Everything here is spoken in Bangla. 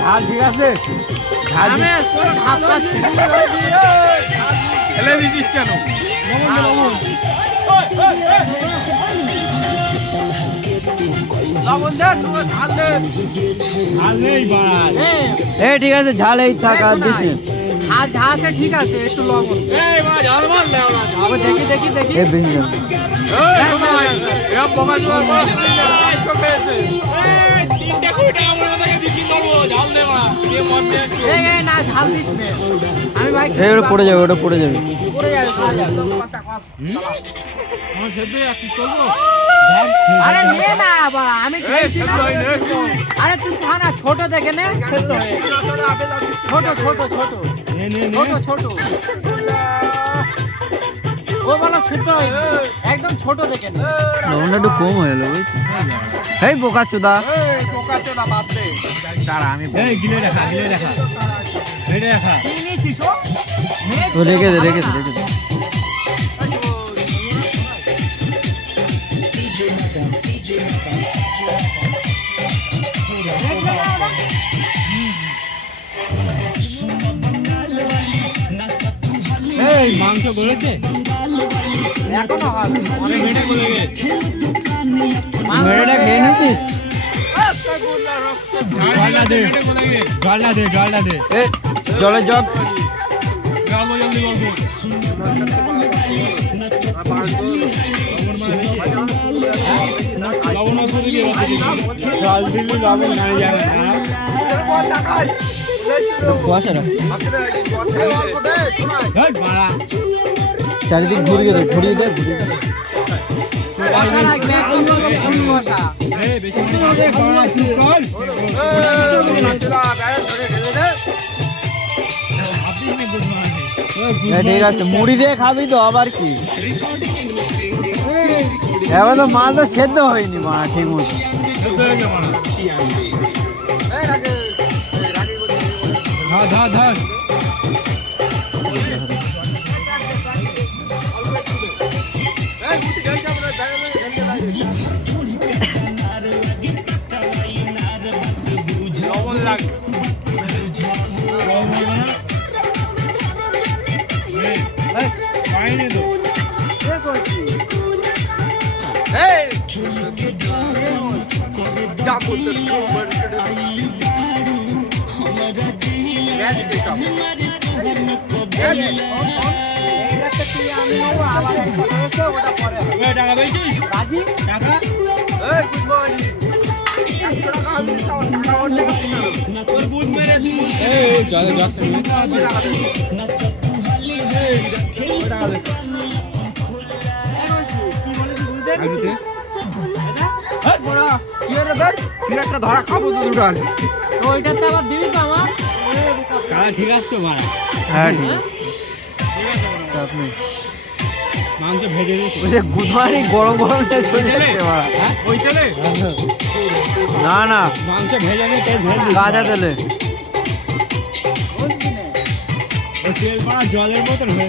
ঝাল ঠিক আছে, ফেলে দিছিস কেন? ঠিক আছে, ঝাল এই থাক আর দিস না। ঠিক আছে, একটু লবণ দেখি দেখি দেখি। এ বেশি ঝাল। না ঝাল দিস নে, আমি ভাই এই ওটা পড়ে যাবে, ওটা পড়ে যাবে। পড়ে যাবে, পড়ে যাবে। আরে নে না আবার, আমি খেয়েছি না। আরে তুই খা না, ছোট দেখে নে, সেদ্ধ হয়ে ছোট ছোট ছোট ছোট ছোট ও বলো সেদ্ধ হয়ে একদম ছোট দেখে নে। লবণটা একটু কম হয়ে গেল বুঝলি। এই বোকা চোদা, দাঁড়া আমি গিলে দেখা কি নিয়েছিস ও? তো রেখে দে, রেখে দে, রেখে দে। এই মাংস গলেছে এখনো হবে, অনেক মেটে গলে গেছে। মেয়েটা খেয়ে নিয়েছিস? জলটা দে, জলটা দে। এ জলের জগ। জলদি জলদি গল্প লবণ অল্প দিবি, জল দিবি, লবণ নাই যাবে না। কুয়াশা না, এই বাড়া চারিদিক ঘুরিয়ে দে, ঘুরিয়ে দে, ঘুরিয়ে দে। বসা লাগবে, একদম কম বসা। এই বেশি মনে বাড়া চুপ কর। আপনি গুড মর্নিং। ঠিক আছে, মুড়ি দিয়ে খাবি তো আবার কি? এবার তো মাল তো সেদ্ধ হয়নি মা ঠিক মতো। ধর ধর ধর লবণ লাগবে। পাইনি তো টাকা পেয়েছিস? টাকা তোর বুঝ মেরে ধরা খাবো তো দুটো, ওইটাতে আবার দিবি তো আমার। ঠিক আছে তো ভাড়া। হ্যাঁ ঠিক আছে, চাপ নেই। মাংস ভেজে দিয়েছি ওই যে গুদমানি গরম গরম চলে যাচ্ছে মা। ওই তেলে না না, মাংস ভেজে নিয়ে তেল ভেজে দিয়েছি। কাঁচা তেলে। তেল মারা জলের মতন হয়ে